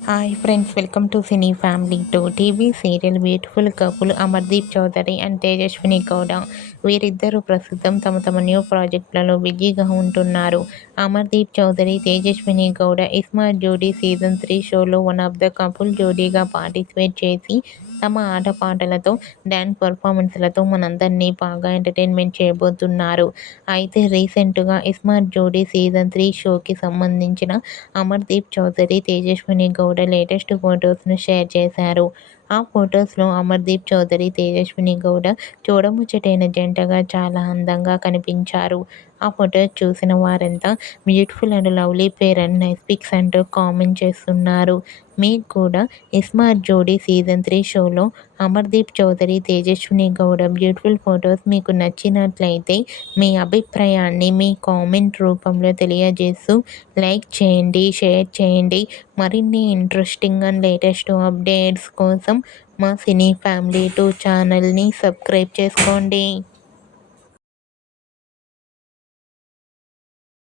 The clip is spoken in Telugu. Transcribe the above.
Hi friends, welcome to cine family two. TV serial beautiful couple Amardeep Chowdary and Tejaswini Gowda వీరిద్దరూ ప్రస్తుతం తమ తమ న్యూ ప్రాజెక్టులలో బిజీగా ఉంటున్నారు. అమర్దీప్ చౌదరి, తేజస్విని గౌడ ఇస్మార్ట్ జోడీ సీజన్ 3 షోలో వన్ ఆఫ్ ద కపుల్ జోడీగా పార్టిసిపేట్ చేసి తమ ఆటపాటలతో, డ్యాన్స్ పర్ఫార్మెన్స్లతో మనందరినీ బాగా ఎంటర్టైన్మెంట్ చేయబోతున్నారు. అయితే రీసెంట్గా ఇస్మార్ట్ జోడీ సీజన్ 3 షోకి సంబంధించిన అమర్దీప్ చౌదరి, తేజస్విని గౌడ లేటెస్ట్ ఫొటోస్ను షేర్ చేశారు. ఆ ఫొటోస్లో అమర్దీప్ చౌదరి, తేజస్విని గౌడ చూడముచ్చటైన జంటగా చాలా అందంగా కనిపించారు. ఆ ఫొటోస్ చూసిన వారంతా beautiful and lovely pair and nice pics అంటూ కామెంట్ చేస్తున్నారు. మీకు కూడా ఇస్మార్ట్ జోడీ సీజన్ 3 షోలో అమర్దీప్ చౌదరి, తేజస్విని గౌడ బ్యూటిఫుల్ ఫొటోస్ మీకు నచ్చినట్లయితే మీ అభిప్రాయాన్ని మీ కామెంట్ రూపంలో తెలియజేస్తూ లైక్ చేయండి, షేర్ చేయండి. మరిన్ని ఇంట్రెస్టింగ్ అండ్ లేటెస్ట్ అప్డేట్స్ కోసం మా సినీ ఫ్యామిలీ 2 ఛానల్ని సబ్స్క్రైబ్ చేసుకోండి.